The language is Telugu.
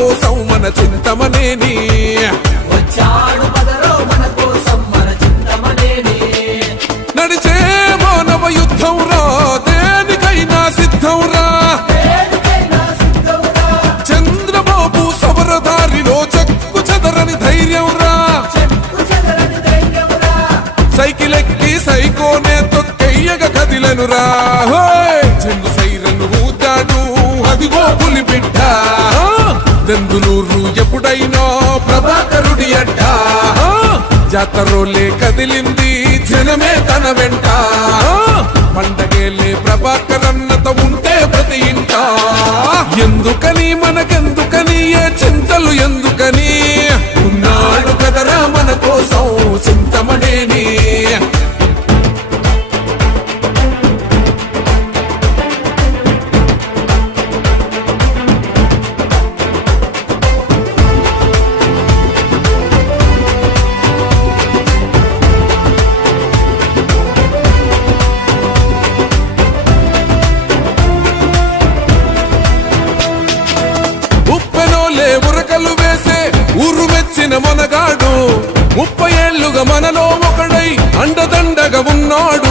కోసం మన చింతమనేని వచ్చాడు బదరో మన కోసం మన చింతమనేని నడిచే మానవ యుద్ధం రా దేనికైనా సిద్ధం రా చంద్రబాబు సమరదారిలో చెక్కు చెదరని ధైర్యం రా సైకిల్ ఎక్కి సైకోనే తొక్కెయ్యగ కదిలను రా చెంగు సైరను ఊదాడు అదిగో పులి బిడ్డ దెందులూరు ఎప్పుడైనా ప్రభాకరుడి అడ్డ జాతరోలే కదిలింది జనమే తన వెంట పండగేలే ప్రభాకరన్నత ఉంటే ప్రతి ఇంట ఎందుకని మనకెందుకని ఏ చింతలు ఎందుకని ఉన్నాడు కదరా మన కోసం చింతమనేని ఉరకలు వేసే ఊరు మెచ్చిన మనగాడు 30 ఏళ్లుగా మనలో ఒకడై అండదండగా ఉన్నాడు